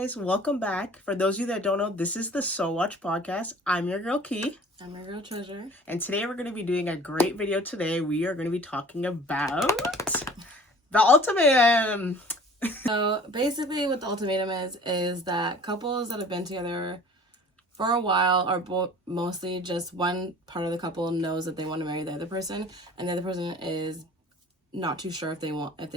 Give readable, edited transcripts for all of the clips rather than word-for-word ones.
guys, welcome back. For those of you that don't know, this is the SoWatchPodcast. I'm your girl Key. I'm your girl Treasure. And today we're going to be doing a great video today. We are going to be talking about the Ultimatum. So basically what the Ultimatum is that couples that have been together for a while are mostly just one part of the couple knows that they want to marry the other person, and the other person is not too sure if they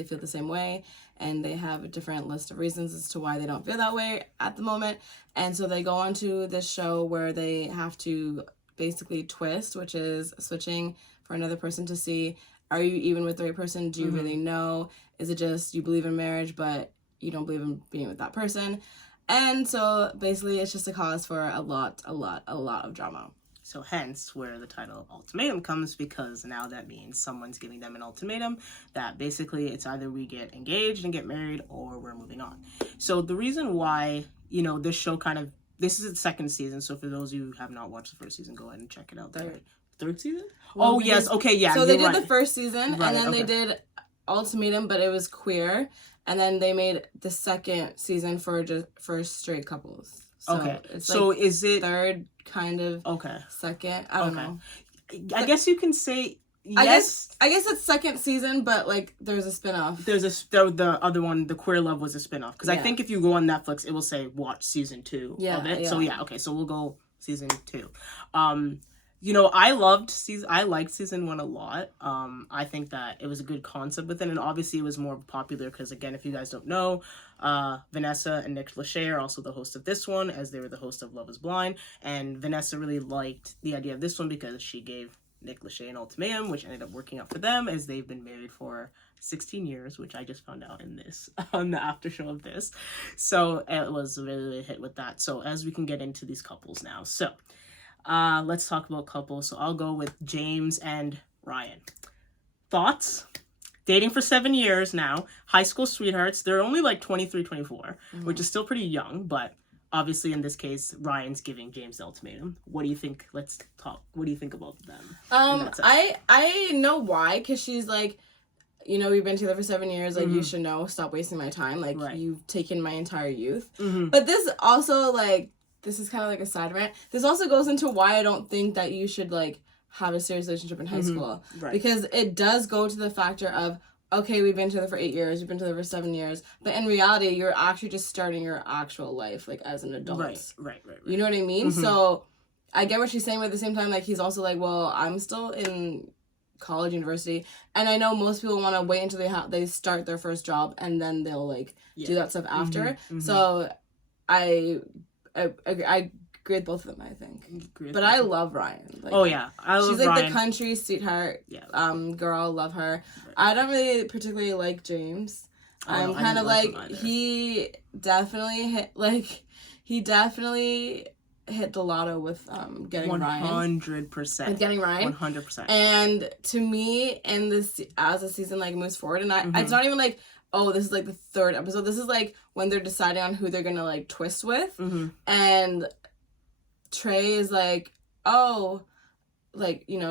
feel the same way, and they have a different list of reasons as to why they don't feel that way at the moment. And so they go on to this show where they have to basically twist, which is switching for another person to see, are you even with the right person? Do you really know? Is it just you believe in marriage but you don't believe in being with that person? And so basically it's just a cause for a lot of drama. So hence where the title Ultimatum comes, because now that means someone's giving them an ultimatum that basically it's either we get engaged and get married or we're moving on. So the reason why, this show this is its second season. So for those of you who have not watched the first season, go ahead and check it out. Third season? Well, yes. Okay, yeah. So they did the first season, and then they did Ultimatum, but it was queer. And then they made the second season for straight couples. So is it third kind of second? I don't know. I guess you can say yes. I guess it's second season, but there's a spinoff. The other one, the Queer Love, was a spinoff, because I think if you go on Netflix, it will say watch season 2 of it. Yeah. So so we'll go season 2. I liked season 1 a lot. I think that it was a good concept within, and obviously it was more popular because, again, if you guys don't know, Vanessa and Nick Lachey are also the host of this one, as they were the host of Love is Blind, and Vanessa really liked the idea of this one because she gave Nick Lachey an ultimatum, which ended up working out for them, as they've been married for 16 years, which I just found out on the after show of this. So it was really a hit with that. So as we can get into these couples now. So let's talk about couples. So I'll go with James and Ryan. Thoughts? Dating for 7 years now. High school sweethearts. They're only 23, 24, which is still pretty young, but obviously in this case, Ryan's giving James the ultimatum. What do you think? Let's talk. What do you think about them? I know why, because she's we've been together for 7 years. You should know. Stop wasting my time. You've taken my entire youth. But this also, this is kind of a side rant. This also goes into why I don't think that you should, have a serious relationship in high school. Right. Because it does go to the factor of, okay, we've been together for 8 years, we've been together for 7 years, but in reality, you're actually just starting your actual life, as an adult. Right. You know what I mean? So, I get what she's saying, but at the same time, he's also well, I'm still in college, university, and I know most people want to wait until they start their first job, and then they'll, do that stuff after. So, I agree with both of them, I think. But I love Ryan. I love Ryan. She's the country sweetheart girl. Love her. Right. I don't really particularly like James. I'm kind of he definitely hit the lotto with getting 100%. Ryan. 100%. With getting Ryan. 100%. And to me, as the season moves forward, and it's not even oh, this is the third episode. This is when they're deciding on who they're gonna twist with, and Trey is oh,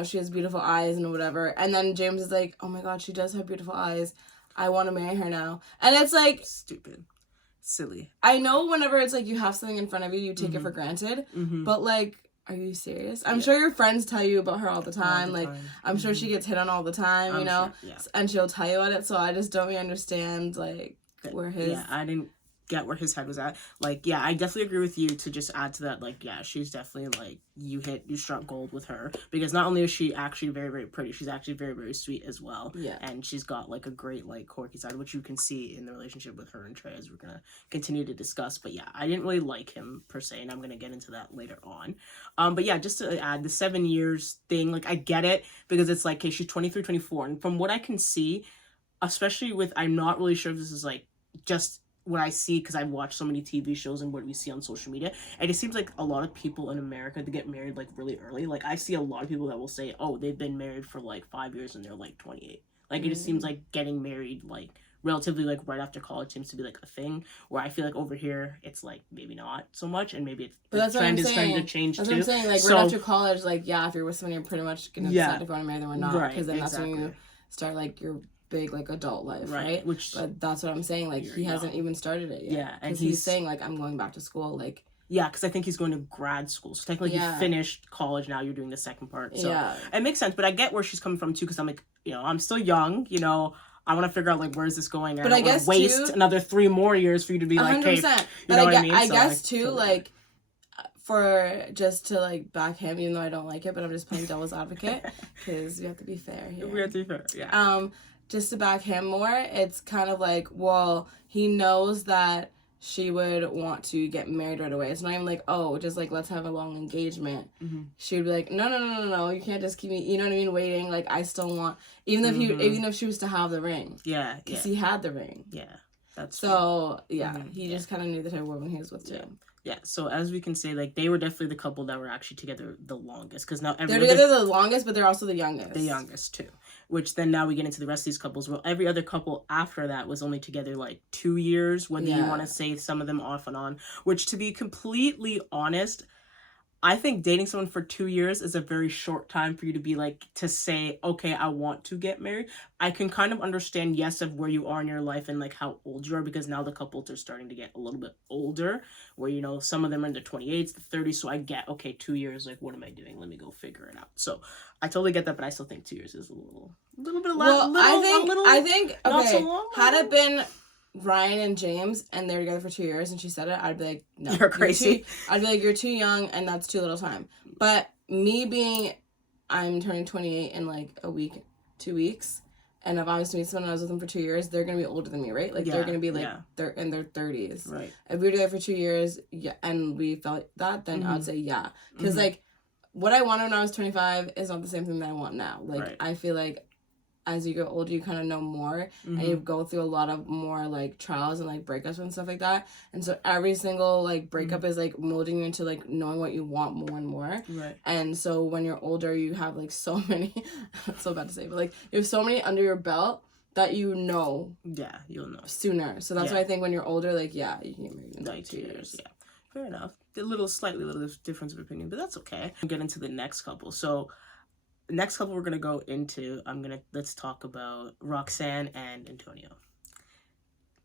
she has beautiful eyes and whatever, and then James is oh my god, she does have beautiful eyes. I want to marry her now, and it's stupid, silly. I know whenever it's you have something in front of you, you take it for granted, but are you serious? I'm sure your friends tell you about her all the time. I'm sure she gets hit on all the time, sure, and she'll tell you about it. So I just don't really understand, where his... Yeah, I didn't get where his head was at. I definitely agree with you to just add to that. She's definitely, you struck gold with her. Because not only is she actually very, very pretty, she's actually very, very sweet as well. Yeah. And she's got, a great, quirky side, which you can see in the relationship with her and Trey, as we're gonna continue to discuss. But yeah, I didn't really like him, per se, and I'm gonna get into that later on. But yeah, just to add, the 7 years thing, I get it, because it's okay, she's 23, 24, and from what I can see, especially with, I'm not really sure if this is, just what I see, because I've watched so many TV shows and what we see on social media, and it seems a lot of people in America, they get married really early. I see a lot of people that will say, oh, they've been married for 5 years and they're 28. It just seems getting married relatively right after college seems to be a thing, where I feel over here it's maybe not so much, and maybe it's the trend is starting to change too. That's what I'm saying. Right after college, if you're with someone, you're pretty much gonna decide if you want to marry them or not, because then that's when you start your big like adult life, right? But that's what I'm saying, like he hasn't even started it yet. Yeah, and he's saying like I'm going back to school, like yeah, because I think he's going to grad school, so technically he finished college. Now you're doing the second part, so it makes sense. But I get where she's coming from too, because I'm like, you know, I'm still young, you know, I want to figure out like where is this going, and I don't want to waste another 3 more years for you to be 100%. Like, hey, you know what I mean? I guess too, like for just to like back him, even though I don't like it, but I'm just playing devil's advocate because we have to be fair here. We have to be fair, yeah. Just to back him more, it's kind of like, well, he knows that she would want to get married right away. It's not even like, oh, just like let's have a long engagement. Mm-hmm. She would be like, no, you can't just keep me, you know what I mean, waiting. Like I still want, even if she was to have the ring, because he had the ring. Yeah, that's so true. Yeah. Mm-hmm. He just kind of knew the type of woman he was with too. Yeah, so as we can say, like, they were definitely the couple that were actually together the longest. Because now they're together the longest, but they're also the youngest. The youngest, too. Which then now we get into the rest of these couples. Well, every other couple after that was only together, like, 2 years. Whether you want to say some of them off and on. Which, to be completely honest, I think dating someone for 2 years is a very short time for you to be, like, to say, okay, I want to get married. I can kind of understand, yes, of where you are in your life and, like, how old you are, because now the couples are starting to get a little bit older, where, you know, some of them are in their 28s, the 30s, so I get, okay, 2 years, like, what am I doing? Let me go figure it out. So, I totally get that, but I still think 2 years is a little bit of I think, not okay, so long. Had it been Ryan and James and they were together for 2 years and she said it, I'd be like, no, you're crazy. I'd be like, you're too young and that's too little time. But me being, I'm turning 28 in like a week, 2 weeks, and if I was to meet someone and I was with them for 2 years, they're gonna be older than me, right? Like they're gonna be like they're in their 30s. Right. If we were together for 2 years, and we felt that, then I'd say because like what I wanted when I was 25 is not the same thing that I want now. Like I feel like as you get older, you kind of know more, and you go through a lot of more, like, trials and, like, breakups and stuff like that. And so every single, like, breakup is, like, molding you into, like, knowing what you want more and more. Right. And so when you're older, you have, like, so many, it's so bad to say, but, like, you have so many under your belt that you know. Yeah, you'll know. Sooner. So that's why I think when you're older, like, you can get married in, like, 2 years. Yeah. Fair enough. Slightly little difference of opinion, but that's okay. We'll get into the next couple. So, the next couple we're going to go into, let's talk about Roxanne and Antonio.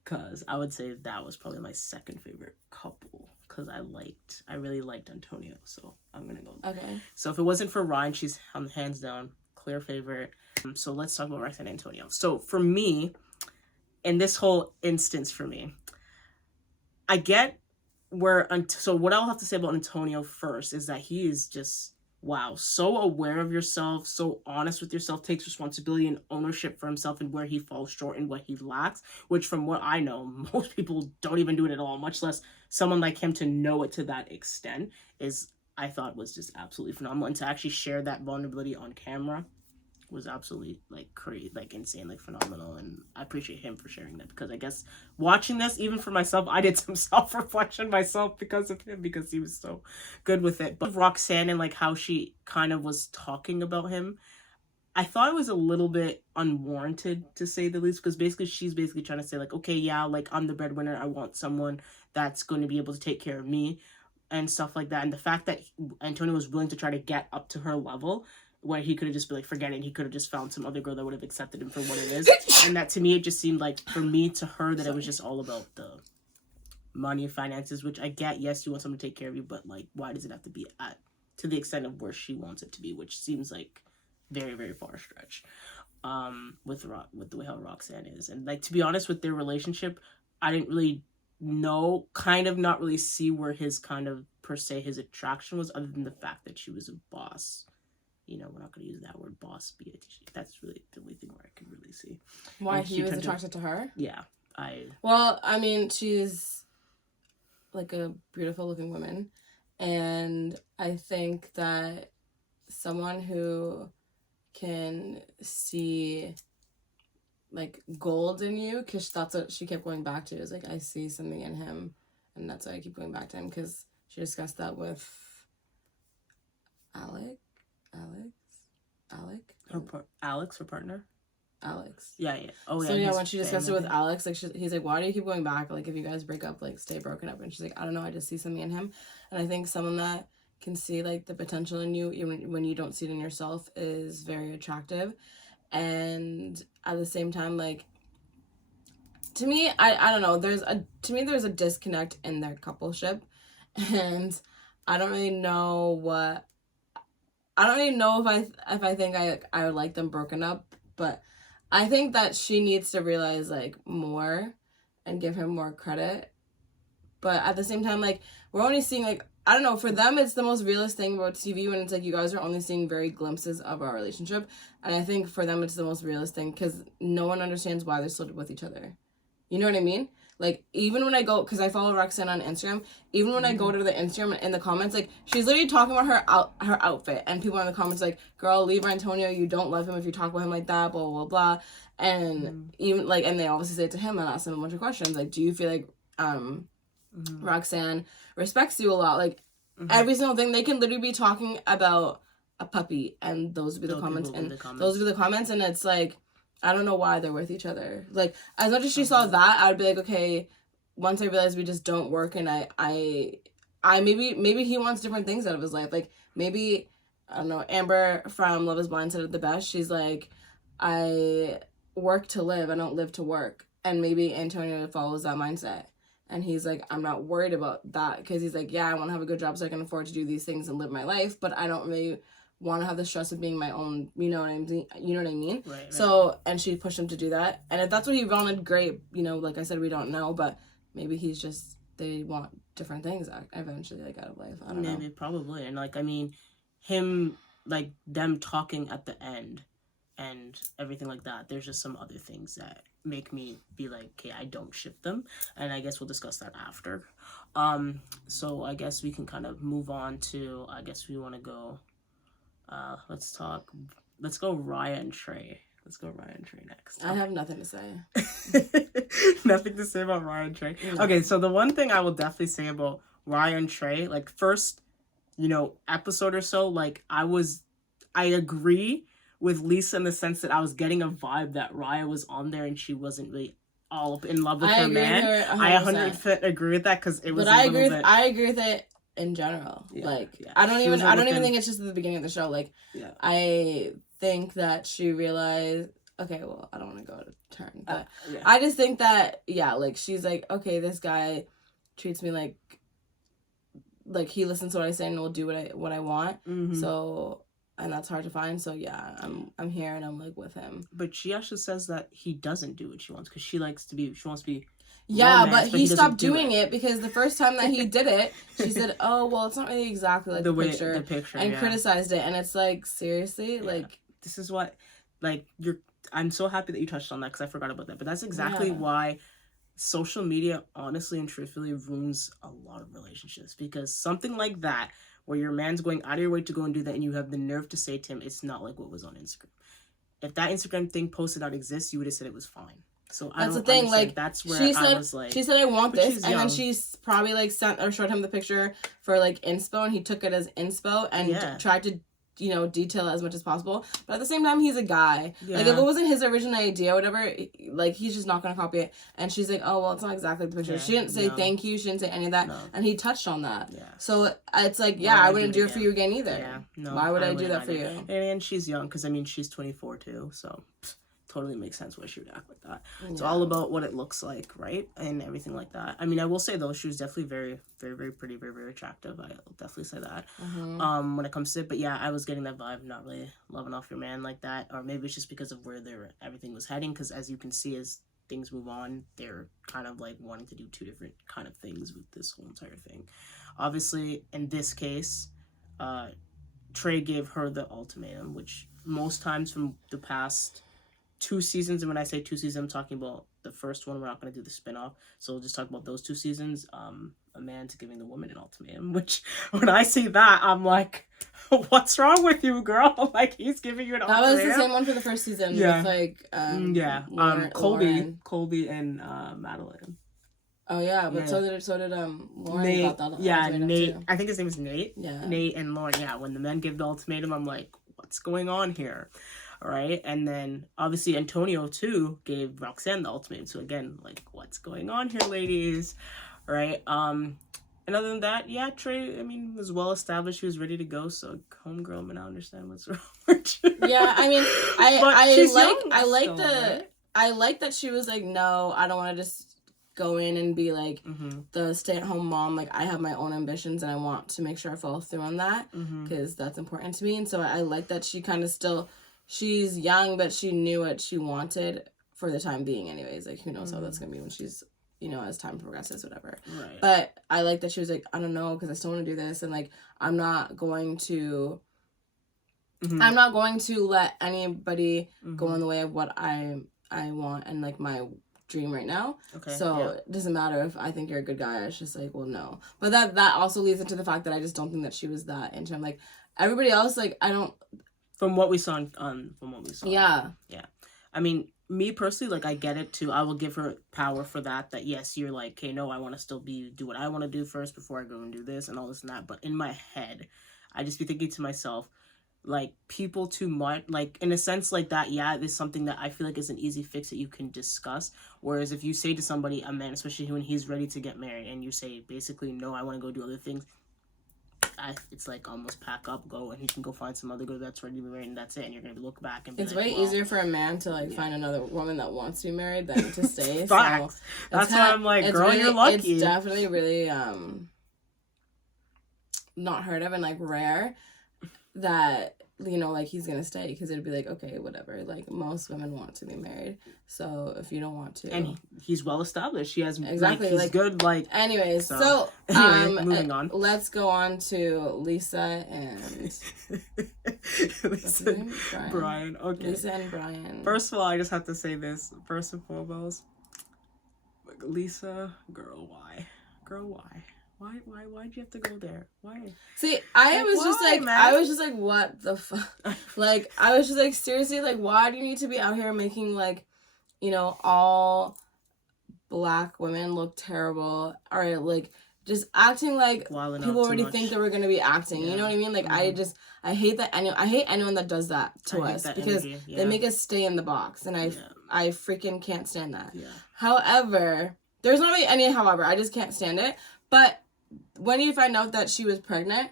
Because I would say that was probably my second favorite couple. Because I really liked Antonio. So I'm going to go. Okay. So if it wasn't for Ryan, she's hands down, clear favorite. So let's talk about Roxanne and Antonio. So for me, in this whole instance for me, I get so what I'll have to say about Antonio first is that he is just, wow, so aware of yourself, so honest with yourself, takes responsibility and ownership for himself and where he falls short and what he lacks, which from what I know, most people don't even do it at all, much less someone like him to know it to that extent I thought was just absolutely phenomenal. And to actually share that vulnerability on camera was absolutely like crazy, like insane, like phenomenal. And I appreciate him for sharing that, because I guess watching this, even for myself, I did some self-reflection myself because of him, because he was so good with it. But Roxanne and like how she kind of was talking about him, I thought it was a little bit unwarranted, to say the least, because she's basically trying to say like, okay, yeah, like I'm the breadwinner, I want someone that's going to be able to take care of me and stuff like that. And the fact that Antonio was willing to try to get up to her level, where he could have just been like, forget it, he could have just found some other girl that would have accepted him for what it is. And that, to me, it just seemed like, for me, to her, that it was just all about the money and finances, which I get, yes, you want someone to take care of you, but like, why does it have to be to the extent of where she wants it to be, which seems like very, very far stretch, with the way how Roxanne is. And like, to be honest, with their relationship, I didn't really know, not really see where his per se, his attraction was, other than the fact that she was a boss. You know, we're not going to use that word, boss, bitch. That's really the only thing where I can really see. Why he was attracted to her? Yeah. Well, I mean, she's like a beautiful looking woman. And I think that someone who can see like gold in you, because that's what she kept going back to, is like, I see something in him. And that's why I keep going back to him, because she discussed that with Alex, her partner? Alex. Yeah. Oh, yeah. So, yeah, when she discussed it with Alex, like, he's like, why do you keep going back? Like, if you guys break up, like, stay broken up. And she's like, I don't know, I just see something in him. And I think someone that can see, like, the potential in you, even when you don't see it in yourself, is very attractive. and at the same time, like, to me, I don't know, there's a disconnect in their coupleship, and I don't really know if I think I would like them broken up, but I think that she needs to realize, like, more and give him more credit. But at the same time, like, we're only seeing, like, I don't know, for them, it's the most realist thing about TV when it's like you guys are only seeing very glimpses of our relationship. And I think for them, it's the most realist thing because no one understands why they're still with each other. You know what I mean? Like, even when I go, because I follow Roxanne on Instagram, even when I go to the Instagram in the comments, like, she's literally talking about her outfit. And people in the comments like, girl, leave Antonio. You don't love him if you talk about him like that, blah, blah, blah. And even, like, and they obviously say it to him and ask him a bunch of questions. Like, do you feel like, Roxanne respects you a lot? Like, every single thing, they can literally be talking about a puppy and those would be the comments, and those would be the comments, and it's like, I don't know why they're with each other. Like, as much as she saw that, I would be like, okay, once I realize we just don't work, and I maybe he wants different things out of his life. Like, maybe, I don't know, Amber from Love is Blind said it the best. She's like, I work to live, I don't live to work. And maybe Antonio follows that mindset. And he's like, I'm not worried about that. Because he's like, yeah, I want to have a good job so I can afford to do these things and live my life. But I don't really want to have the stress of being my own, you know what I mean? You know what I mean? Right. So, and she pushed him to do that. And if that's what he wanted, great. You know, like I said, we don't know. But maybe he's just, they want different things eventually, like, out of life. I don't know. Maybe, probably. And, like, I mean, him, like, them talking at the end and everything like that, there's just some other things that make me be like, okay, I don't ship them, and I guess we'll discuss that after. So I guess we can kind of move on to, I guess we want to go, let's go Raya and Trey. Let's go Raya and Trey next. I have nothing to say. Nothing to say about Raya and Trey? No. Okay, so the one thing I will definitely say about Raya and Trey, like, first, you know, episode or so, like, I agree with Lisa in the sense that I was getting a vibe that Raya was on there and she wasn't really all up in love with her man. I 100% agree with that because it was. But I agree with it in general. Yeah, like, yeah. I don't even think it's just at the beginning of the show. Like, yeah. I think that she realized. Okay, well, I don't want to go to turn, but yeah. I just think that, yeah, like, she's like, okay, this guy treats me like he listens to what I say and will do what I want. Mm-hmm. So. And that's hard to find, so yeah, I'm here and I'm, like, with him. But she actually says that he doesn't do what she wants because she wants to be. Yeah, but he stopped doing it because the first time that he did it, she said, "Oh, well, it's not really exactly like the picture," and criticized it. And it's like, seriously, like, this is what, like, I'm so happy that you touched on that because I forgot about that. But that's exactly why social media, honestly and truthfully, ruins a lot of relationships, because something like that, where your man's going out of your way to go and do that, and you have the nerve to say to him, it's not like what was on Instagram. If that Instagram thing posted out exists, you would have said it was fine. So that's the thing. Like, that's where I was like, she said, I want this, and then she's probably, like, sent or showed him the picture for, like, inspo, and he took it as inspo and tried to, you know, detail it as much as possible. But at the same time, he's a guy. Yeah. Like, if it wasn't his original idea or whatever, like, he's just not gonna copy it. And she's like, oh, well, it's not exactly the picture. She didn't say thank you. She didn't say any of that. No. And he touched on that. Yeah. So it's like, I wouldn't do it for you again either. Yeah. No. Why would I do that for you? And she's young, because, I mean, she's 24 too, so totally makes sense why she would act like that. It's all about what it looks like, right? And everything like that. I mean, I will say, though, she was definitely very, very, very pretty, very, very attractive. I'll definitely say that. Mm-hmm. When it comes to it. But yeah, I was getting that vibe, not really loving off your man like that. Or maybe it's just because of where everything was heading. Because as you can see, as things move on, they're kind of, like, wanting to do two different kind of things with this whole entire thing. Obviously, in this case, Trey gave her the ultimatum, which most times from the past 2 seasons, and when I say 2 seasons, I'm talking about the first one. We're not going to do the spin-off, so we'll just talk about those 2 seasons. A man's giving the woman an ultimatum, which, when I see that, I'm like, what's wrong with you, girl? Like, he's giving you an ultimatum. That was the same one for the first season. Yeah. With, Colby and Madeline. Oh yeah, but so did Lauren. Nate, Nate. Too. I think his name is Nate. Yeah. Nate and Lauren. Yeah, when the men give the ultimatum, I'm like, what's going on here? All right, and then obviously Antonio too gave Roxanne the ultimatum. So again, like, what's going on here, ladies? All right, and And other than that, yeah, Trey, I mean, was well established. He was ready to go. So, homegirl, may not understand what's wrong with you. Yeah, I mean, I like that she was like, no, I don't want to just go in and be like the stay-at-home mom. Like, I have my own ambitions and I want to make sure I follow through on that because that's important to me. And so I like that she kind of still, she's young, but she knew what she wanted for the time being anyways. Like, who knows how that's going to be when she's, you know, as time progresses, whatever. Right. But I like that she was like, I don't know, because I still want to do this. And, like, I'm not going to let anybody go in the way of what I want and, like, my dream right now. Okay. So it doesn't matter if I think you're a good guy. It's just like, well, no. But that also leads into the fact that I just don't think that she was that into him. Like, everybody else, like, I don't... From what we saw Yeah. Yeah. I mean, me personally, like, I get it too. I will give her power for that yes, you're like, okay, no, I want to still do what I want to do first before I go and do this and all this and that. But in my head, I just be thinking to myself, like, people too much, like, in a sense like that, yeah, it's something that I feel like is an easy fix that you can discuss. Whereas if you say to somebody, a man, especially when he's ready to get married, and you say, basically, no, I want to go do other things, it's like almost pack up, go, and he can go find some other girl that's ready to be married, and that's it. And you're gonna look back and be it's like, way easier for a man to like find another woman that wants to be married than to stay. Facts. So that's why I'm like, girl, really, you're lucky. It's definitely really not heard of and like rare that, you know, like he's gonna stay, because it'd be like, okay, whatever, like most women want to be married, so if you don't want to, and he's well established, he has exactly like, he's like good, like, anyways, so moving on, let's go on to Lisa and Brian. Okay, Lisa and Brian. First of all, I just have to say this first and foremost, Lisa, girl, why why'd you have to go there? Why? See, I was just like, what the fuck? Like, I was just like, seriously, like, why do you need to be out here making, like, you know, all Black women look terrible, or like just acting like people already think that we're gonna be acting. You know what I mean? Like, I hate that. I hate anyone that does that to us, because they make us stay in the box, and I freaking can't stand that. Yeah. However, there's not really any however. I just can't stand it. But when you find out that she was pregnant,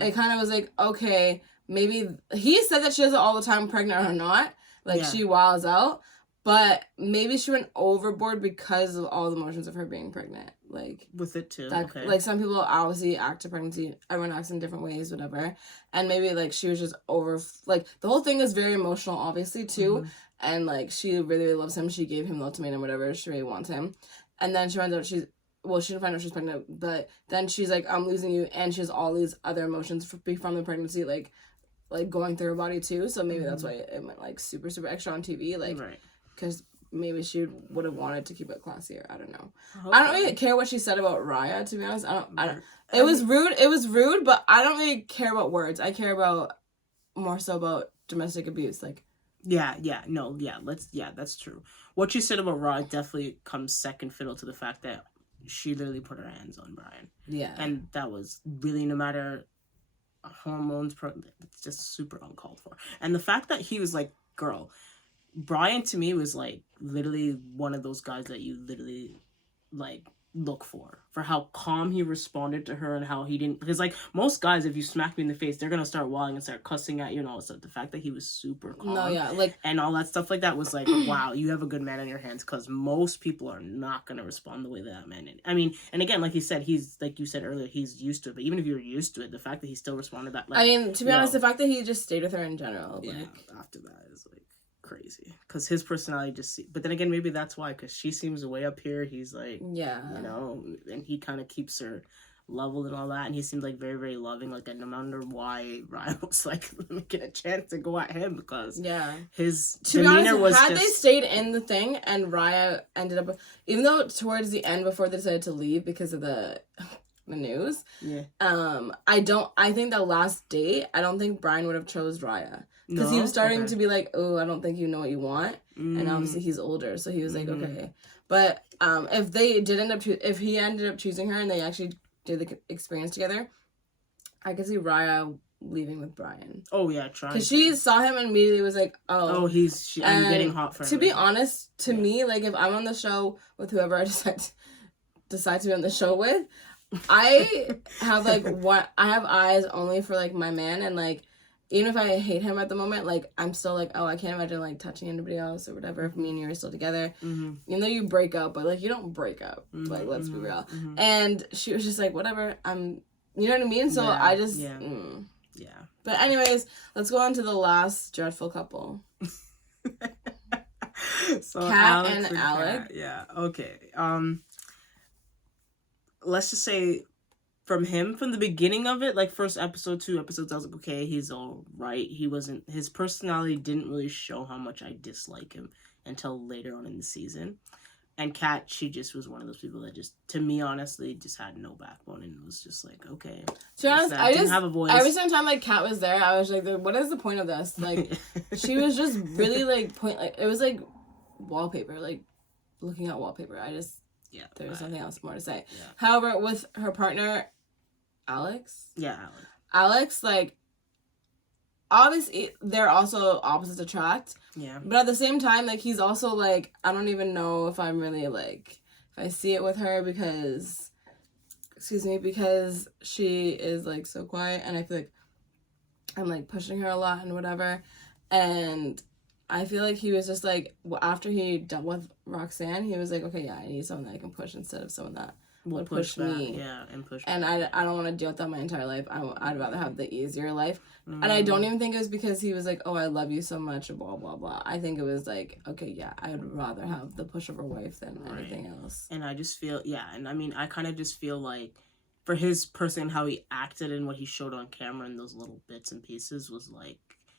it kind of was like, okay, maybe he said that she does it all the time, pregnant or not. Like, she wiles out. But maybe she went overboard because of all the emotions of her being pregnant. Like, with it too. That, okay. Like, some people obviously act to pregnancy. Everyone acts in different ways, whatever. And maybe, like, she was just like, the whole thing is very emotional, obviously, too. And, like, she really, really loves him. She gave him the ultimatum, whatever. She really wants him. And then she finds out she didn't find out she's pregnant, but then she's like, I'm losing you, and she has all these other emotions from the pregnancy, like going through her body too, so maybe that's why it went, like, super, super extra on TV, like, because maybe she would have wanted to keep it classier, I don't know. I don't really care what she said about Raya, to be honest. I don't, it was rude, but I don't really care about words. I care more so about domestic abuse, like. That's true. What you said about Raya definitely comes second fiddle to the fact that she literally put her hands on Brian. Yeah. And that was really, no matter hormones, it's just super uncalled for. And the fact that he was like, girl, Brian to me was like literally one of those guys that you literally like look for how calm he responded to her, and how he didn't, because like most guys, if you smack me in the face, they're gonna start wilding and start cussing at you and all that stuff. The fact that he was super calm, and all that stuff like that was like, wow, you have a good man on your hands, because most people are not gonna respond the way that man did. I mean, and again, like he said, he's, like you said earlier, he's used to it, but even if you're used to it, the fact that he still responded that, like, I mean, to be honest, the fact that he just stayed with her in general, after that is like crazy, because his personality but then again, maybe that's why, because she seems way up here, he's like, you know, and he kind of keeps her leveled and all that, and he seemed like very, very loving, like, and no matter why Ryan was like, let me get a chance to go at him, because his demeanor was had they stayed in the thing, and Raya ended up, even though towards the end, before they decided to leave because of the news, I think the last date, I don't think Brian would have chose Raya. Because he was starting to be like, oh, I don't think you know what you want. And obviously he's older, so he was like, okay. But if he ended up choosing her and they actually did the experience together, I could see Raya leaving with Brian. Oh, yeah, trying. Because she saw him and immediately was like, oh. I'm getting hot for him. To be honest, to me, like, if I'm on the show with whoever I decide to be on the show with, I have like I have eyes only for like my man, and like even if I hate him at the moment, like I'm still like, oh, I can't imagine like touching anybody else or whatever if me and you are still together. Even though you break up, but like you don't break up. Like let's be real. And she was just like, whatever. You know what I mean? So I just yeah. But anyways, let's go on to the last dreadful couple. So Kat and Alex. Yeah. Okay. Let's just say from the beginning of it, like first episode, 2 episodes, I was like, okay, he's all right. His personality didn't really show how much I dislike him until later on in the season. And Kat, she just was one of those people that just, to me, honestly, just had no backbone and was just like, okay. To be honest, I didn't have a voice. Every single time like Kat was there, I was like, what is the point of this? Like, she was just really like it was like wallpaper, like looking at wallpaper. There was nothing else more to say. Yeah. However, with her partner, Alex. Yeah, Alex, like, obviously, they're also opposites attract. Yeah. But at the same time, like, he's also, like, I don't even know if I'm really, like, if I see it with her because she is, like, so quiet. And I feel like I'm, like, pushing her a lot and whatever. And I feel like he was just, like, after he dealt with Roxanne, he was like, okay, yeah, I need someone that I can push instead of someone that would push me. Yeah, and push and me. I don't want to deal with that my entire life. I'd rather have the easier life. And I don't even think it was because he was like, oh, I love you so much, blah, blah, blah. I think it was like, okay, yeah, I would rather have the pushover wife than anything else. And I just feel, and I mean, I kind of just feel like for his person, how he acted and what he showed on camera in those little bits and pieces was like,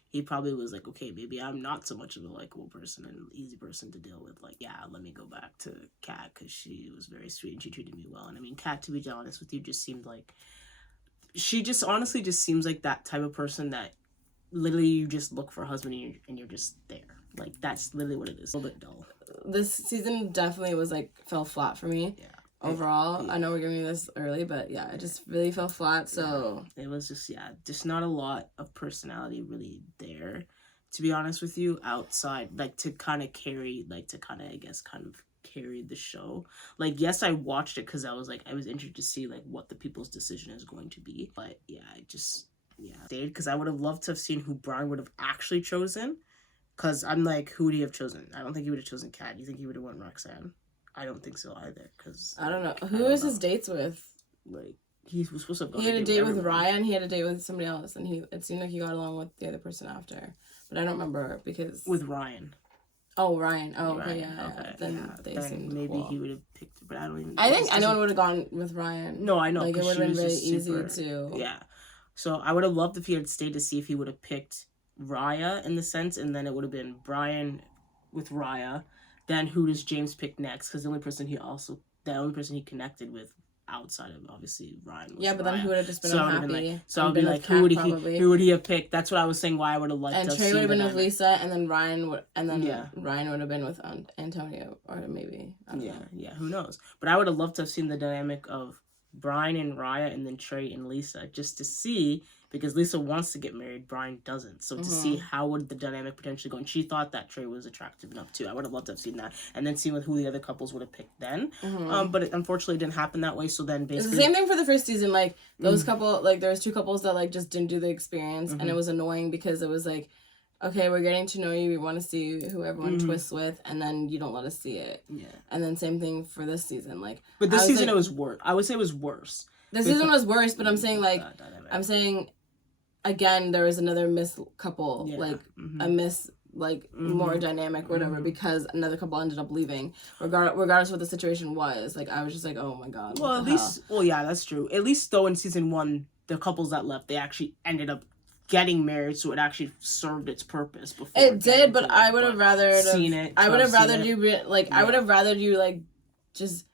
he probably was like, okay, maybe I'm not so much of a likable person and an easy person to deal with. Like, yeah, let me go back to Kat because she was very sweet and she treated me well. And I mean, Kat, to be honest with you, just seemed like, she just honestly just seems like that type of person that literally you just look for a husband and you're just there. Like, that's literally what it is. A little bit dull. This season definitely was like, fell flat for me. Yeah. Overall, I know we're giving you this early, but yeah, it just really fell flat, so... It was just not a lot of personality really there, to be honest with you, outside, like, to kind of carry the show. Like, yes, I watched it because I was interested to see, like, what the people's decision is going to be, but yeah, stayed, because I would have loved to have seen who Brian would have actually chosen, because I'm like, who would he have chosen? I don't think he would have chosen Kat. Do you think he would have went Roxanne? I don't think so either, because... I don't know. Who was his dates with? Like, he was supposed to go. He had a date with Ryan, he had a date with somebody else, and it seemed like he got along with the other person after. But I don't remember, because... With Ryan. Oh, Ryan. Oh, okay, yeah. Okay. Then they seemed maybe cool. He would have picked... But I don't even... I think anyone would have gone with Ryan. No, I know. Like, it would have been really easy to... Yeah. So, I would have loved if he had stayed to see if he would have picked Raya, in the sense, and then it would have been Brian with Raya. Then who does James pick next? Because the only person he connected with outside of obviously Ryan was but then he would have just been unhappy. So I'd be like, who would he have picked? That's what I was saying. Why I would have liked. And Trey would have been with Lisa, and then Ryan would have been with Antonio, or maybe I don't know. Yeah, who knows? But I would have loved to have seen the dynamic of Brian and Raya, and then Trey and Lisa, just to see. Because Lisa wants to get married, Brian doesn't. So to see how would the dynamic potentially go. And she thought that Trey was attractive enough too. I would have loved to have seen that. And then see who the other couples would have picked then. But it unfortunately didn't happen that way. So then basically... It's the same thing for the first season. Like, those couple... Like, there was 2 couples that, like, just didn't do the experience. And it was annoying because it was like, okay, we're getting to know you. We want to see who everyone twists with. And then you don't let us see it. Yeah. And then same thing for this season. Like... But this season, it was worse. I would say it was worse. This season was worse, but I'm saying, like... Again, there was another couple, a more dynamic, whatever, because another couple ended up leaving, regardless of what the situation was. Like, I was just like, oh my god. Well, that's true. At least though, in season 1, the couples that left, they actually ended up getting married, so it actually served its purpose. Before it did, but I would have rather seen it. I would have rather I would have rather you like just.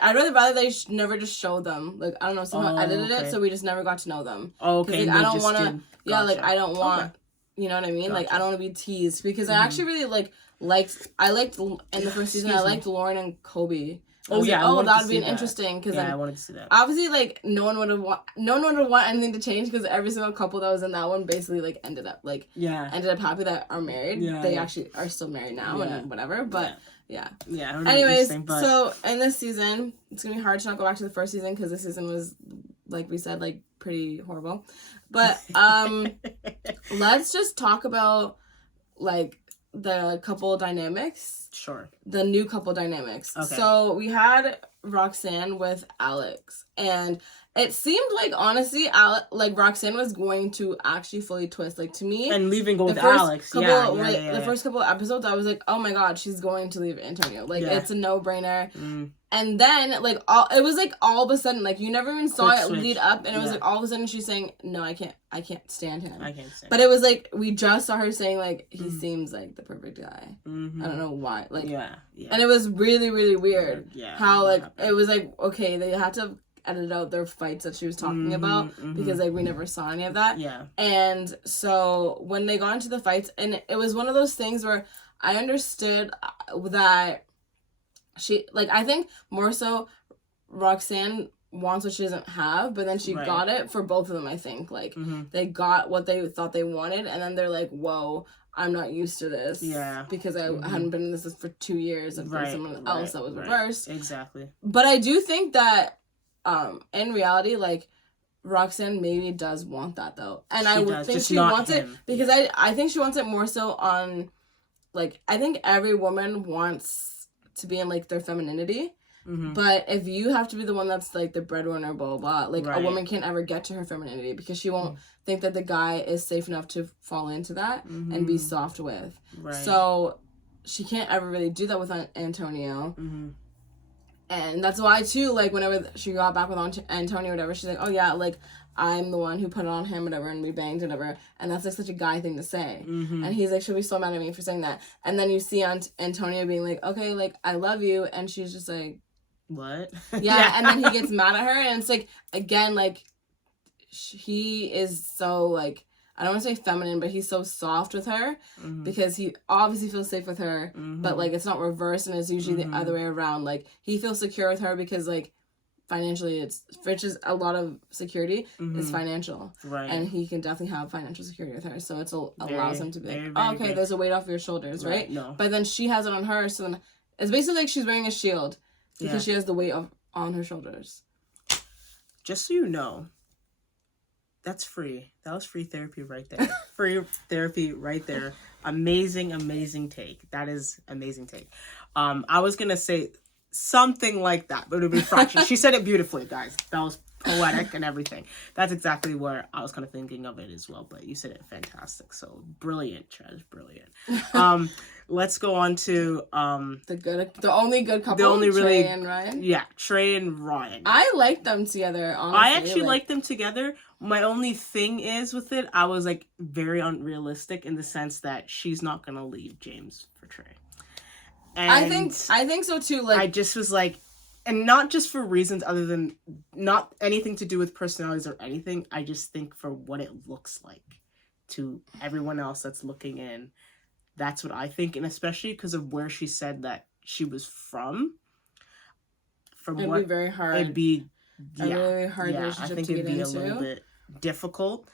I'd rather they never just showed them. Like, I don't know, somehow edited it, so we just never got to know them. Oh, okay. Like, I don't want to... Yeah, like, I don't want... You know what I mean? Gotcha. Like, I don't want to be teased. Because I actually really, liked... In the first season, I liked Lauren and Kobe. That would be interesting. Cause I wanted to see that. Obviously, like, no one would want anything to change, because every single couple that was in that one basically, like, ended up happy that are married. Yeah. They actually are still married now and whatever. But... Yeah. Yeah. Anyways, so in this season, it's going to be hard to not go back to the first season because this season was, like we said, like pretty horrible. But let's just talk about like the couple dynamics. Sure. The new couple dynamics. Okay. So we had Roxanne with Alex, and it seemed like, honestly, Roxanne was going to actually fully twist. Like, to me, and go with Alex. The first couple of episodes, I was like, oh my god, she's going to leave Antonio. Like, it's a no-brainer. And then, like, it was like all of a sudden, like, you never even saw it lead up, and it was like all of a sudden she's saying, no, I can't stand him. But it was like we just saw her saying, like, he seems like the perfect guy. I don't know why. Like, and it was really, really weird. How, like, it was like, okay, they had to edit out their fights that she was talking about because, like, we never saw any of that. And so when they got into the fights, and it was one of those things where I understood that she, like, I think more so Roxanne wants what she doesn't have, but then she got it for both of them, I think. Like, they got what they thought they wanted, and then they're like, whoa, I'm not used to this. Yeah. Because I hadn't been in this for 2 years, and for someone else that was reversed. Exactly. But I do think that, in reality, like, Roxanne maybe does want that, though. And I would think she wants it, because I think she wants it more so on, like, I think every woman wants to be in, like, their femininity. But if you have to be the one that's, like, the breadwinner, blah, blah, blah, like, a woman can't ever get to her femininity because she won't think that the guy is safe enough to fall into that and be soft with. So she can't ever really do that with Antonio. And that's why, too, like, whenever she got back with Antonio or whatever, she's like, oh, yeah, like, I'm the one who put it on him, whatever, and we banged, whatever. And that's, like, such a guy thing to say. And he's like, she'll be so mad at me for saying that. And then you see Antonio being like, okay, like, I love you. And she's just like, what? Yeah. And then he gets mad at her. And it's like, again, like, he is so, like, I don't want to say feminine, but he's so soft with her because he obviously feels safe with her, but, like, it's not reversed, and it's usually the other way around. Like, he feels secure with her because, like, financially, which is a lot of security is financial. And he can definitely have financial security with her. So it allows him to be like, oh, okay, there's a weight off your shoulders, right? No. But then she has it on her, so then it's basically like she's wearing a shield because she has the weight on her shoulders. Just so you know, that's free. That was free therapy right there. Free therapy right there. Amazing take. That is amazing take. I was gonna say something like that, but it would be fraction. She said it beautifully, guys. That was poetic and everything. That's exactly where I was kind of thinking of it as well, but you said it fantastic. So brilliant, Chaz, brilliant. Let's go on to the only good couple, Trey and Ryan. Yeah, Trey and Ryan. I like them together, honestly. I actually like them together. My only thing is with it, I was like very unrealistic in the sense that she's not gonna leave James for Trey. And I think so too. Like, I just was like, and not just for reasons other than not anything to do with personalities or anything. I just think for what it looks like to everyone else that's looking in, that's what I think, and especially because of where she said that she was from. It'd be very hard. It'd be a really hard relationship to get into. I think it'd be a little bit difficult,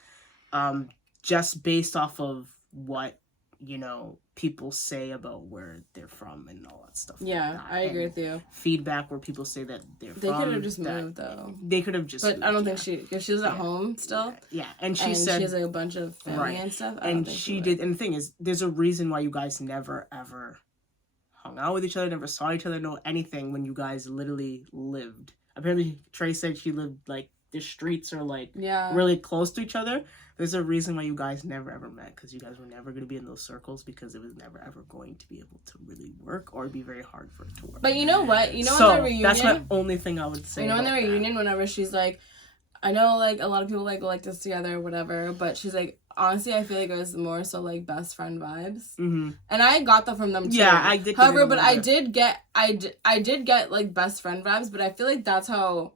just based off of what, you know, people say about where they're from and all that stuff. Yeah, like I agree with you. Feedback where people say that they could have just moved, though. They could have just But moved, I don't think if she was at home still. Yeah. And she said... she has like a bunch of family and stuff. And she did. And the thing is, there's a reason why you guys never, ever hung out with each other, never saw each other, know anything when you guys literally lived. Apparently, Trey said she lived, like, the streets are, like, really close to each other. There's a reason why you guys never ever met, because you guys were never going to be in those circles, because it was never ever going to be able to really work, or it'd be very hard for it to work. But you know what? You know, so, in their reunion, that's my only thing I would say. You know, in their reunion, whenever she's like, I know, like, a lot of people like this together or whatever, but she's like, honestly, I feel like it was more so like best friend vibes, and I got that from them too. Yeah, I did. However, but I did get like best friend vibes, but I feel like that's how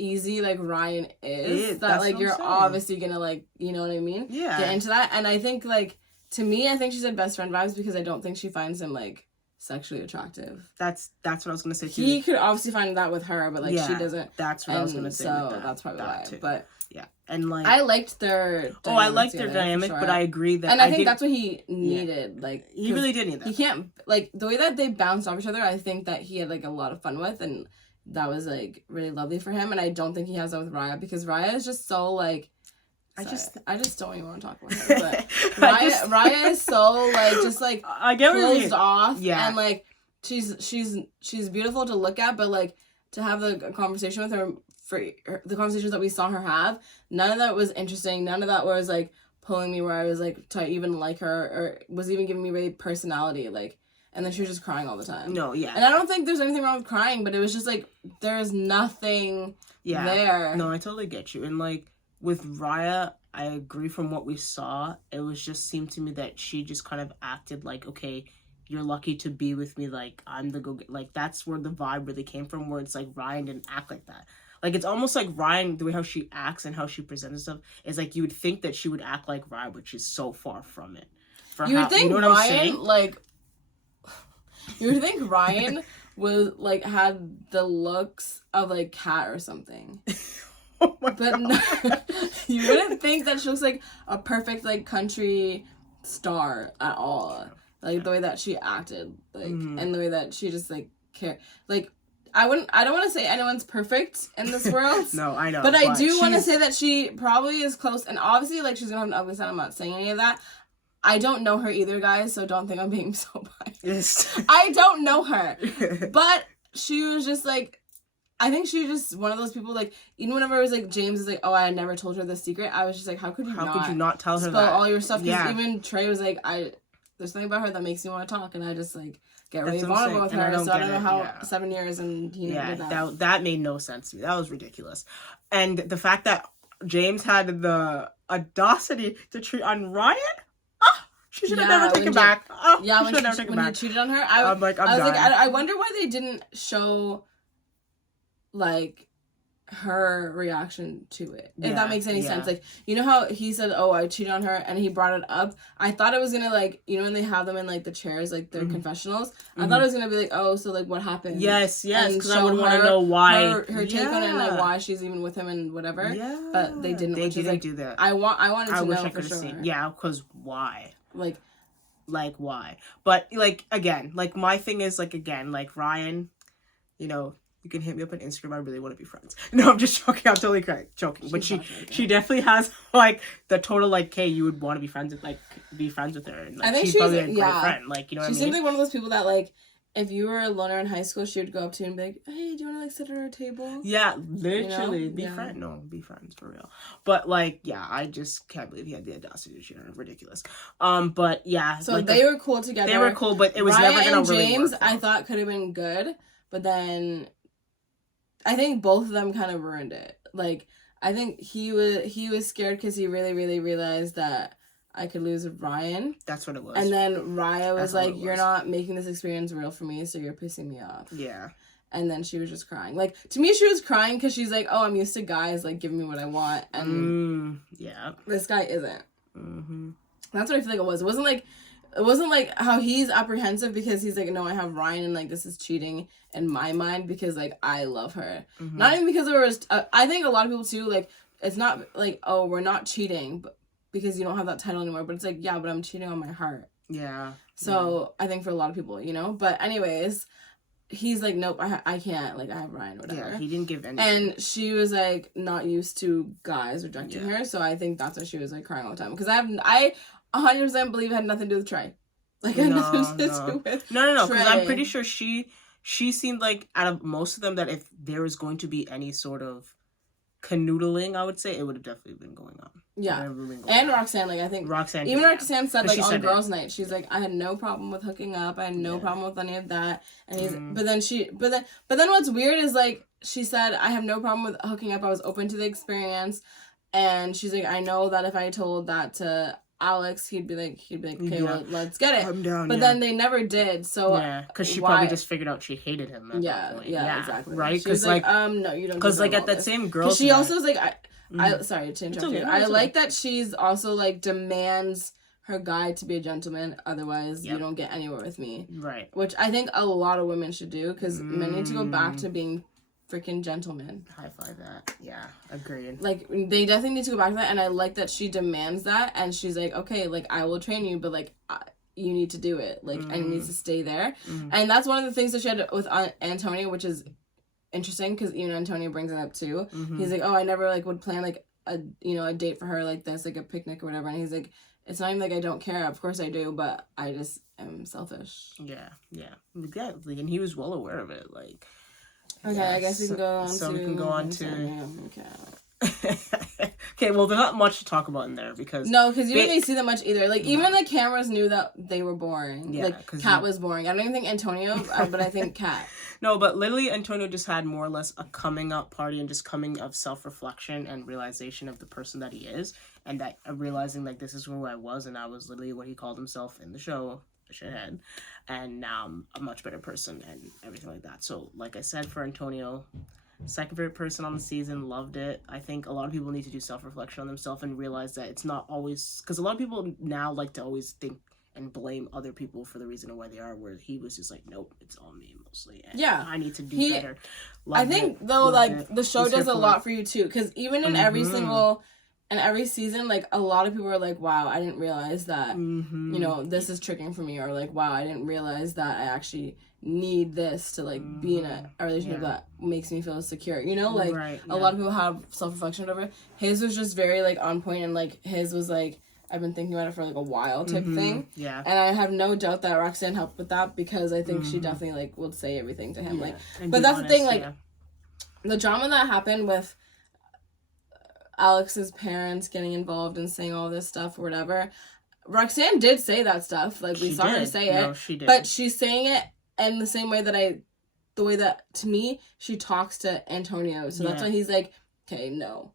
easy like Ryan is, that like you're obviously gonna, like, you know what I mean, get into that. And I think, like, to me, I think she said best friend vibes because I don't think she finds him like sexually attractive. That's what I was gonna say too. He could obviously find that with her, but like she doesn't. That's what I was gonna say. So that's probably why. Too. But yeah, and like I liked their. I liked their dynamic, but I agree that. And I think that's what he needed. Yeah. Like he really did need that. He can't like the way that they bounced off each other. I think that he had like a lot of fun with, and that was like really lovely for him. And I don't think he has that with Raya because Raya is just so like. I just don't even want to talk about her. But Raya is so like I get closed off. Yeah. And like she's beautiful to look at, but like to have a conversation with her for the conversations that we saw her have, none of that was interesting. None of that was like pulling me where I was like to even like her or was even giving me really personality. Like, and then she was just crying all the time. No, yeah. And I don't think there's anything wrong with crying, but it was just like there's nothing there. No, I totally get you. And like with Raya, I agree from what we saw. It was just seemed to me that she just kind of acted like, okay, you're lucky to be with me. Like, I'm the go-get. Like, that's where the vibe really came from, where it's like Ryan didn't act like that. Like, it's almost like Ryan, the way how she acts and how she presents herself, is like you would think that she would act like Ryan, which is so far from it. You would think Ryan, like, you would think Ryan was, like, had the looks of, like, Kat or something. Oh my God. No, you wouldn't think that she looks like a perfect like country star at all. Like the way that she acted, like and the way that she just like cared. Like I don't want to say anyone's perfect in this world. No, I know. But I do want to say that she probably is close, and obviously like she's gonna have an ugly side. I'm not saying any of that. I don't know her either, guys, so don't think I'm being so biased. I don't know her. But she was just like, I think she was just one of those people, like, even whenever it was, like, James is like, oh, I never told her the secret, I was just like, how could you not tell her spill that? All your stuff? Because even Trey was like, there's something about her that makes me want to talk, and I just, like, get really vulnerable with her, so I don't know how 7 years and he never did that. That made no sense to me. That was ridiculous. And the fact that James had the audacity to cheat on Ryan? She should have never taken back. When he cheated on her, I was like, I wonder why they didn't show like her reaction to it, if that makes any sense. Like, you know how he said, oh, I cheated on her, and he brought it up. I thought it was gonna, like, you know when they have them in like the chairs, like their confessionals, I thought it was gonna be like, oh, so like what happened, yes, because I would want to know why her take on it and like why she's even with him and whatever. But they didn't. They didn't do that. I wanted to know for sure. Because why? Like why? But like again, like my thing is like again, like Ryan, you know, you can hit me up on Instagram. I really want to be friends. No, I'm just joking. I'm totally joking. But she definitely has like the total like, hey, you would want to be friends with her. And, like, I think she's probably a great friend. Like, you know what I mean? She seems like one of those people that like, if you were a loner in high school, she would go up to you and be like, hey, do you want to like sit at our table? Yeah, literally. You know? Be friends. No, be friends for real. But like, yeah, I just can't believe he had the audacity to cheat on her. Ridiculous. But yeah. So like, they were cool together. They were cool, but it was Ryan never gonna and really James, work. I thought could have been good, but then I think both of them kind of ruined it. Like, I think he was scared because he really, really realized that I could lose Ryan. That's what it was. And then Raya was like, you're not making this experience real for me, so you're pissing me off. Yeah. And then she was just crying. Like, to me, she was crying because she's like, oh, I'm used to guys, like, giving me what I want. And this guy isn't. Mm-hmm. That's what I feel like it was. It wasn't like how he's apprehensive because he's like, no, I have Ryan and like this is cheating in my mind because like I love her. Mm-hmm. Not even because there was, I think a lot of people too, like, it's not like, oh, we're not cheating but because you don't have that title anymore, but it's like, yeah, but I'm cheating on my heart. Yeah. So I think for a lot of people, you know, but anyways, he's like, nope, I can't, like, I have Ryan, whatever. Yeah, he didn't give any. And she was like not used to guys rejecting her, so I think that's why she was like crying all the time. Because I 100% believe it had nothing to do with Trey. Like, it had nothing to do with No, because I'm pretty sure she seemed like, out of most of them, that if there was going to be any sort of canoodling, I would say, it would have definitely been going on. Yeah. And Roxanne, like, I think Roxanne said, like, on girls' night, she's like, I had no problem with hooking up, I had no problem with any of that. And he's but then what's weird is, like, she said, I have no problem with hooking up, I was open to the experience. And she's like, I know that if I told that to Alex, he'd be like, okay, well, let's get it. I'm down. But then they never did. So because she probably just figured out she hated him. At that point. Exactly. Right? Because like, no, you don't. Because like at that same girl, she also was like, I sorry to interrupt you. I like that she's also like demands her guy to be a gentleman, otherwise you don't get anywhere with me. Right. Which I think a lot of women should do, because men need to go back to being freaking gentlemen. High five that. Yeah, agreed. Like, they definitely need to go back to that, and I like that she demands that, and she's like, okay, like, I will train you, but, like, you need to do it. Like, I need to stay there. And that's one of the things that she had with Antonio, which is interesting, because even Antonio brings it up, too. He's like, oh, I never, like, would plan, like, a date for her like this, like a picnic or whatever, and he's like, it's not even like I don't care, of course I do, but I just am selfish. Yeah, exactly. And he was well aware of it, like. Okay, I guess we can go on so we can go on to... Okay. Okay, well, there's not much to talk about in there, because... No, because you didn't really see that much either. Like, even the cameras knew that they were boring. Yeah, like, Kat was boring. I don't even think Antonio, but I think Kat. No, but literally, Antonio just had more or less a coming up party and just coming of self-reflection and realization of the person that he is, and that realizing, like, this is who I was, and I was literally what he called himself in the show, the shithead, and now I'm a much better person and everything like that. So, like I said, for Antonio, second favorite person on the season, loved it. I think a lot of people need to do self-reflection on themselves and realize that it's not always, because a lot of people now like to always think and blame other people for the reason of why they are, where he was just like, nope, it's all me mostly. And I need to do better. I think, though, like, the show does a lot for you, too, because even in every single... And every season, like, a lot of people are like, wow, I didn't realize that, this is tricking for me. Or, like, wow, I didn't realize that I actually need this to, like, be in a relationship that makes me feel secure. You know, like, a lot of people have self-reflection, whatever. His was just very, like, on point. And, like, his was, like, I've been thinking about it for, like, a while type thing. Yeah. And I have no doubt that Roxanne helped with that, because I think she definitely, like, would say everything to him. Like, but that's honest, the thing, like, the drama that happened with Alex's parents getting involved and saying all this stuff or whatever. Roxanne did say that stuff. Like, we saw her say it. No, she did. But she's saying it in the same way the way that, to me, she talks to Antonio. So that's why he's like, okay, no.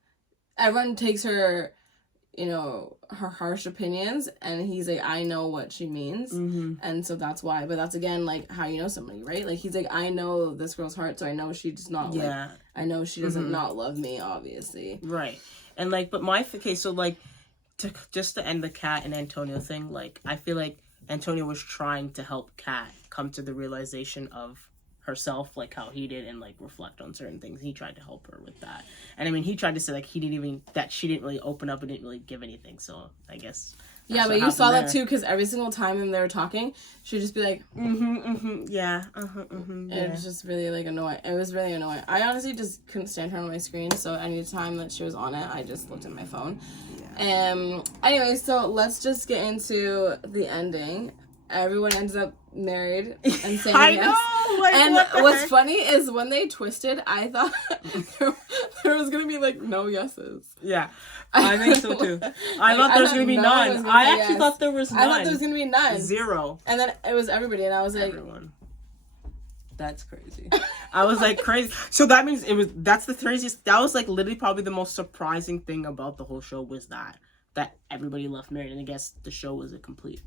Everyone takes her, her harsh opinions, and he's like, I know what she means. And so that's why. But that's, again, like, how you know somebody, right? Like, he's like, I know this girl's heart, so I know she's not, like, I know she doesn't not love me, obviously. Right. And, like, but so, like, just to end the Kat and Antonio thing, like, I feel like Antonio was trying to help Kat come to the realization of herself, like how he did, and, like, reflect on certain things. He tried to help her with that. And, I mean, he tried to say, like, she didn't really open up and didn't really give anything, so I guess... Yeah, but you saw that too, because every single time when they were talking, she'd just be like, yeah, It was just really, like, annoying. It was really annoying. I honestly just couldn't stand her on my screen, so any time that she was on it, I just looked at my phone. Anyway, so let's just get into the ending. Everyone ends up married and saying I yes. know! Like, and what's funny is when they twisted, I thought there was going to be, like, no yeses. Yeah. I think so too. I thought there was going to be none. I actually thought there was none. I thought there was going to be none. 0. And then it was everybody, and I was like... Everyone. That's crazy. I was like, crazy. So that means that's the craziest... That was, like, literally probably the most surprising thing about the whole show was that everybody left married. And I guess the show was a complete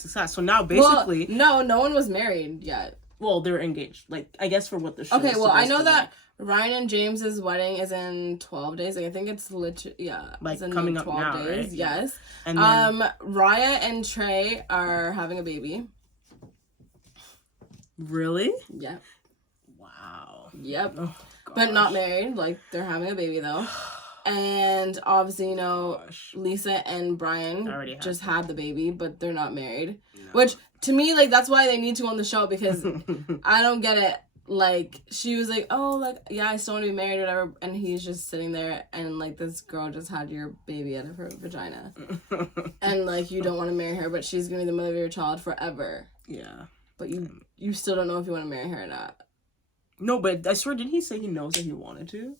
success. So now, basically... Well, no one was married yet. Well, they were engaged. Like, I guess for what the show Okay, well, I know that... Ryan and James's wedding is in 12 days. Like, I think it's like, it's in coming 12 up now, days. right? Yes. And then, Raya and Trey are having a baby. Really? Yeah. Wow. Yep. Oh, but not married. Like, they're having a baby though. And obviously, Lisa and Brian just had the baby, but they're not married. No. Which, to me, like, that's why they need to go on the show, because I don't get it. Like, she was like, oh, like, yeah, I still want to be married or whatever, and he's just sitting there, and, like, this girl just had your baby out of her vagina. And, like, you don't want to marry her, but she's going to be the mother of your child forever. Yeah. But you still don't know if you want to marry her or not. No, but I swear, didn't he say he knows that he wanted to?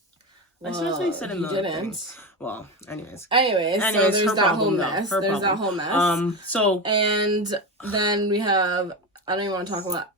Well, I swear that's what he said in the didn't. Well, anyways, so there's that whole mess. There's that whole mess. And then we have, I don't even want to talk about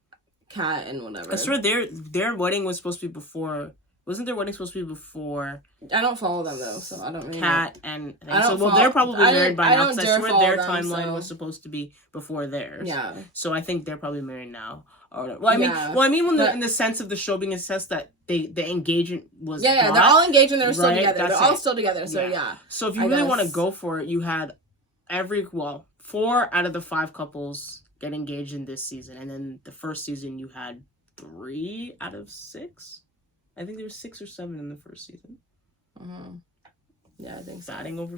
Kat and whatever. I swear their wedding was supposed to be before. Wasn't their wedding supposed to be before? I don't follow them though, so I don't really Kat know. They're probably married by now, because I swear their timeline was supposed to be before theirs. Yeah. So I think they're probably married now. Or well, I mean, in the sense of the show being assessed that the engagement was they're all engaged and they're still together. They're all still together. So yeah. So if you really want to go for it, you had 4 out of the 5 couples get engaged in this season, and then the first season you had 3 out of 6. I think there was 6 or 7 in the first season. Yeah, I think so. Batting away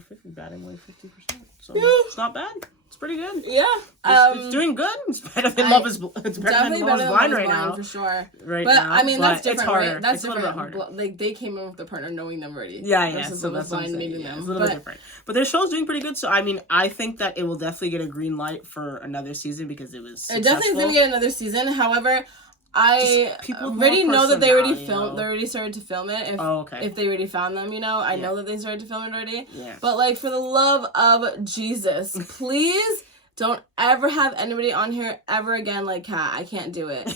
50%. So it's not bad. It's pretty good. Yeah, it's doing good. It's better than Love Is Blind right now, for sure. Right but now, I mean, that's different. It's harder. Right? That's it's different. A little bit harder. Like they came in with their partner knowing them already. Yeah. So that's what I'm saying. Yeah, it's a little bit different. But their show's doing pretty good. So I mean, I think that it will definitely get a green light for another season because it was successful. It definitely is gonna get another season. However, I already know that they already filmed. They already started to film it. If they already found them, I know that they started to film it already. Yeah. But like, for the love of Jesus, please don't ever have anybody on here ever again like Kat. I can't do it.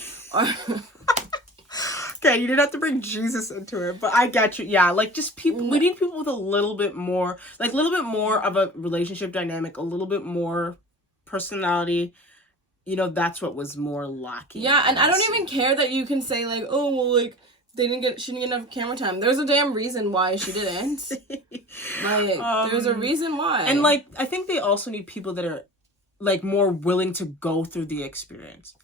Okay, you didn't have to bring Jesus into it, but I get you. Yeah, like just people. We need people with a little bit more of a relationship dynamic, a little bit more personality. That's what was more lacking. Yeah, and I don't even care that you can she didn't get enough camera time. There's a damn reason why she didn't. There's a reason why. And I think they also need people that are more willing to go through the experience.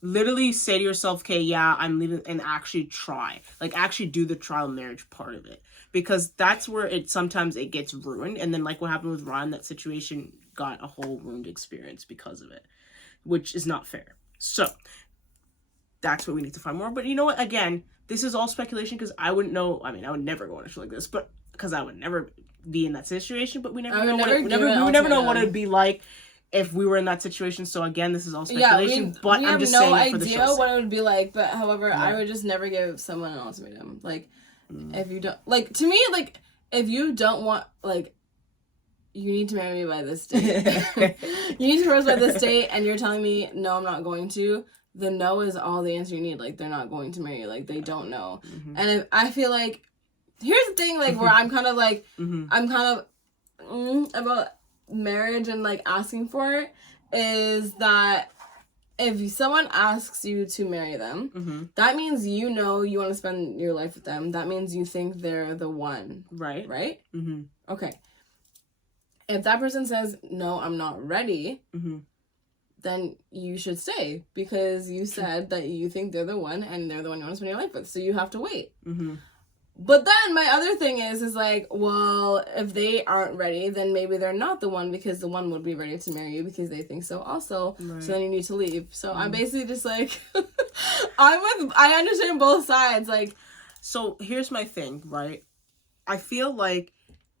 Literally say to yourself, okay, yeah, I'm leaving, and actually try. Actually do the trial marriage part of it. Because that's where sometimes it gets ruined. And then what happened with Ryan, that situation got a whole ruined experience because of it. Which is not fair. So, that's what we need to find more. But you know what? Again, this is all speculation because I wouldn't know. I mean, I would never go on a show like this, but because I would never be in that situation. But we never know what it would be like if we were in that situation. So again, this is all speculation. But I'm just saying it for the show's sake. We have no idea what it would be like. But however, I would just never give someone an ultimatum. If you don't to me, if you don't want you need to marry me by this date. You need to propose by this date, and you're telling me, no, I'm not going to. The no is all the answer you need. They're not going to marry you. They don't know. Mm-hmm. And if I feel here's the thing, where I'm kind of I'm kind of about marriage and asking for it, is that if someone asks you to marry them, that means you want to spend your life with them. That means you think they're the one. Right. Right? Mm-hmm. Okay. If that person says, no, I'm not ready, then you should stay because you said that you think they're the one and they're the one you want to spend your life with. So you have to wait. Mm-hmm. But then my other thing is well, if they aren't ready, then maybe they're not the one because the one would be ready to marry you because they think so also. Right. So then you need to leave. So I'm basically just I understand both sides. So here's my thing, right? I feel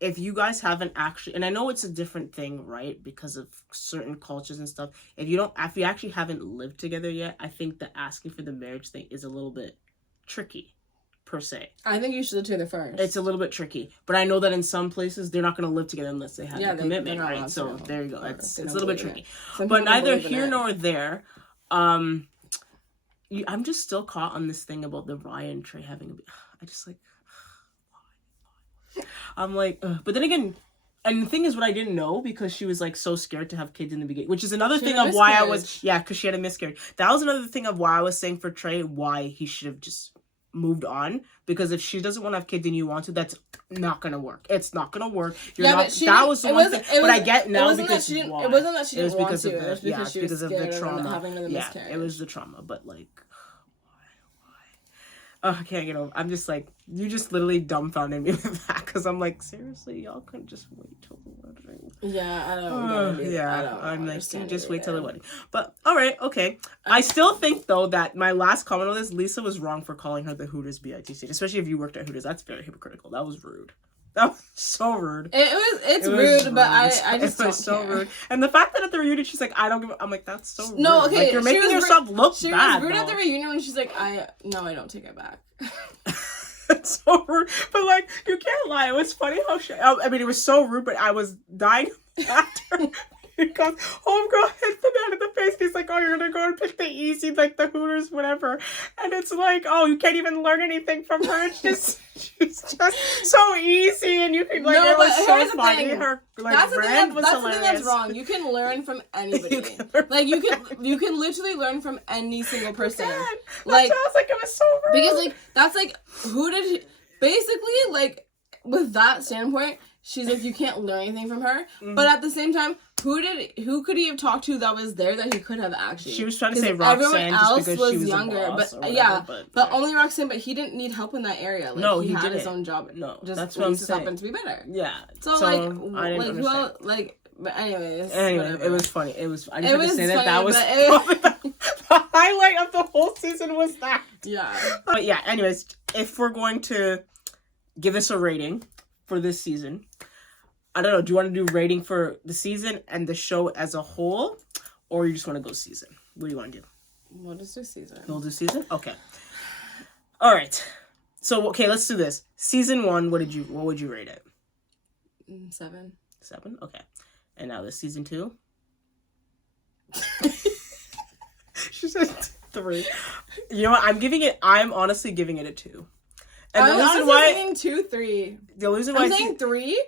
if you guys haven't actually, and I know it's a different thing, right? Because of certain cultures and stuff. If you actually haven't lived together yet, I think that asking for the marriage thing is a little bit tricky, per se. I think you should live together first. It's a little bit tricky. But I know that in some places, they're not going to live together unless they have a commitment, right? So there you go. It's a little bit tricky. But neither here nor there, I'm just still caught on this thing about the Ryan and Trey having I just I'm but then again, and the thing is what I didn't know because she was so scared to have kids in the beginning, which is another thing of why I was, because she had a miscarriage. That was another thing of why I was saying for Trey, why he should have just moved on, because if she doesn't want to have kids and you want to, that's not gonna work. It's not gonna work. That was the one thing. But I get now because it wasn't that she didn't want to. It was because she was because scared of the trauma. Of having the miscarriage. It was the trauma, but why? Oh, I can't get over. I'm just you just literally dumbfounded me with that because I'm seriously, y'all couldn't just wait till the wedding. Yeah, I don't. I'm just wait till the wedding. But all right, okay. I still think though that my last comment on this, Lisa was wrong for calling her the Hooters BITC, especially if you worked at Hooters. That's very hypocritical. That was rude. That was so rude. It's rude, but I just don't so care. Rude. And the fact that at the reunion she's I don't give. I'm that's so rude. No, okay. You're making yourself look bad. She was rude at the reunion when she's I don't take it back. It's so rude, but you can't lie. It was funny how it was so rude, but I was dying after. Because homegirl hit the man in the face. He's oh, you're gonna go and pick the easy, the Hooters, whatever. And it's oh, you can't even learn anything from her. It's just so easy, and you can it was so funny. Her that's brand was hilarious. The thing that's wrong. You can learn from anybody. you can literally learn from any single person. That's why I was it was so rude. Because that's who did he, basically with that standpoint. She's you can't learn anything from her. Mm-hmm. But at the same time, who could he have talked to that was there that he could have actually? She was trying to say Roxanne just because she was younger, but only Roxanne. But he didn't need help in that area. Like, no, he had didn't. His own job. No, just that's what I'm saying. Happened to be better. Yeah. So like, well, like. But anyways, it was funny. I just had to say that was probably the highlight of the whole season was that. Yeah. But yeah, anyways, if we're going to give us a rating for this season, I don't know. Do you want to do rating for the season and the show as a whole, or you just want to go season? What do you want to do? We'll just do season. We'll do season? Okay. All right. So, okay, let's do this. Season 1, what would you rate it? 7. 7? Okay. And now this season 2? She said 3. You know what? I'm honestly giving it a 2. And the reason why saying 2, 3. The reason why I'm saying 3.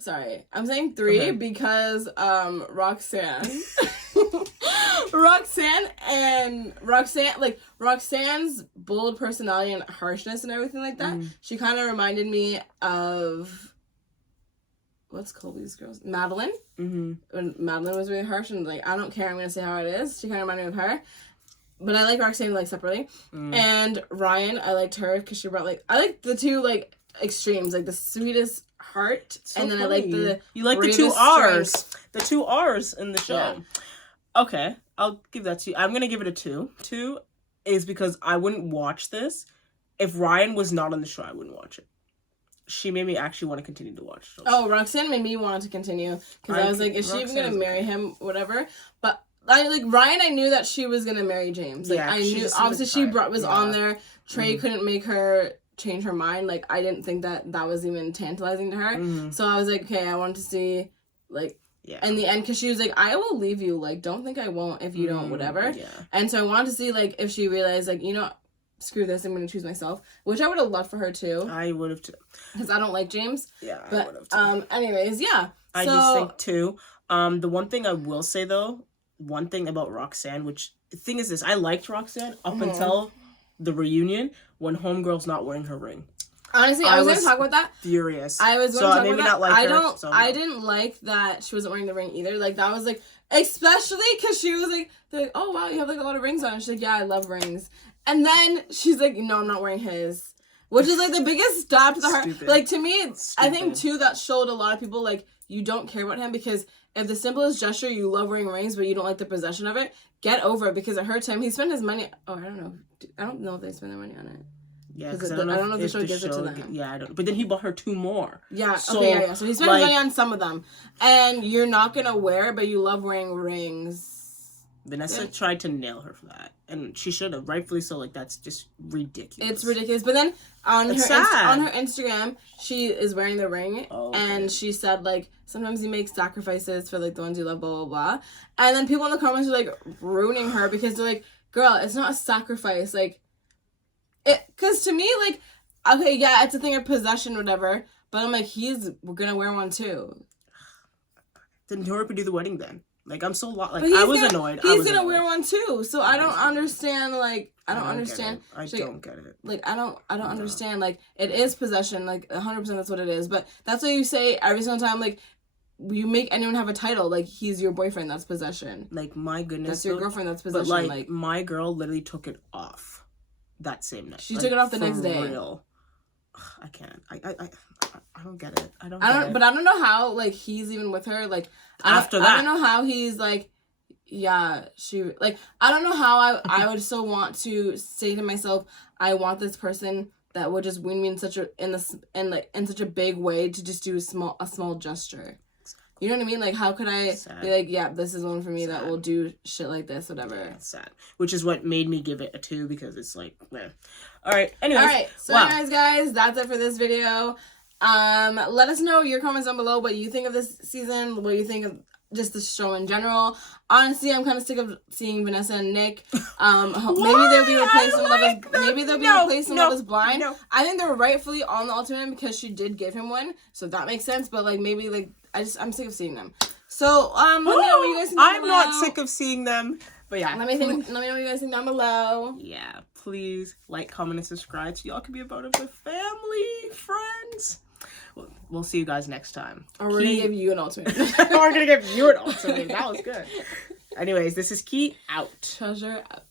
Sorry, I'm saying 3 because Roxanne's bold personality and harshness and everything like that. She kind of reminded me of what's Colby's girls? Madeline. Mm-hmm. When Madeline was really harsh and like, I don't care, I'm gonna say how it is. She kind of reminded me of her. But I like Roxanne like separately. And Ryan, I liked her because she brought I like the two like extremes, like the sweetest heart, so and then funny. I like the the 2 R's, the 2 R's in the show. Yeah. Okay, I'll give that to you. I'm gonna give it a 2. 2 is because I wouldn't watch this if Ryan was not on the show. I wouldn't watch it. She made me actually want to continue to watch. Oh, Roxanne made me want to continue because I was like, is she even gonna marry him? Whatever. But I like Ryan. I knew that she was gonna marry James. Like I knew. Obviously, she was on there. Trey couldn't make her change her mind. Like I didn't think that was even tantalizing to her. So I was like, okay, I wanted to see in the end, because she was like, I will leave you. Like, don't think I won't if you don't. Whatever. Yeah. And so I wanted to see if she realized screw this, I'm gonna choose myself, which I would have loved for her too. I would have too, because I don't like James. Yeah, but I would have too. Anyways, yeah. I just think too. The one thing I will say though, one thing about Roxanne, which the thing is this, I liked Roxanne up until the reunion when Homegirl's not wearing her ring. Honestly, I was gonna talk about that. Furious. I was gonna talk about that. Not like I didn't like that she wasn't wearing the ring either. Like that was especially because she was they're like, oh wow, you have a lot of rings on. And she's like, yeah, I love rings. And then she's like, no, I'm not wearing his. Which is the biggest stab to the heart. Stupid. To me, I think too that showed a lot of people you don't care about him because if the simplest gesture, you love wearing rings but you don't like the possession of it, get over it because it hurts him. He spent his money. Oh, I don't know if they spend their money on it. Yeah, because I don't know if the show gives it to them. Yeah, I don't. But then he bought her 2 more. Yeah. So, okay. Yeah. So he spent his money on some of them, and you're not gonna wear it, but you love wearing rings. Vanessa tried to nail her for that, and she should have, rightfully so. That's just ridiculous. It's ridiculous. But then on her Instagram, she is wearing the ring, and she said sometimes you make sacrifices for the ones you love, blah blah blah. And then people in the comments are ruining her because they're like, "Girl, it's not a sacrifice." Because to me, okay, yeah, it's a thing of possession, whatever. But I'm he's gonna wear one too. Then hurry up and do the wedding then. I'm so I was annoyed. He's gonna wear one too, so I don't understand. I don't understand. I don't get it. I don't understand. It is possession. 100% that's what it is. But that's what you say every single time. You make anyone have a title. He's your boyfriend. That's possession. My goodness. That's your girlfriend. That's possession. But my girl literally took it off that same night. She took it off the next day. Real. I can't. I don't get it. I don't. But I don't know how he's even with her. After that, I don't know how he's yeah. She I don't know how I would still want to say to myself, I want this person that would just win me in such a big way to just do a small gesture. You know what I mean? How could I be yeah, this is one for me that will do shit like this, whatever. Yeah, it's sad. Which is what made me give it a 2 because it's meh. Alright, anyways. Alright, so anyways, guys, that's it for this video. Let us know your comments down below what you think of this season, what you think of just the show in general. Honestly, I'm kind of sick of seeing Vanessa and Nick. Maybe they'll be replacing Love is Blind. No. I think they're rightfully on the Ultimatum because she did give him one, so that makes sense. But maybe I'm sick of seeing them. So let me know what you guys think. I'm not sick of seeing them, but yeah. Let me know what you guys think down below. Yeah, please comment and subscribe so y'all can be a part of the family, friends. We'll see you guys next time. Or we're going to give you an ultimatum. We're going to give you an ultimatum. That was good. Anyways, this is Key out. Treasure out.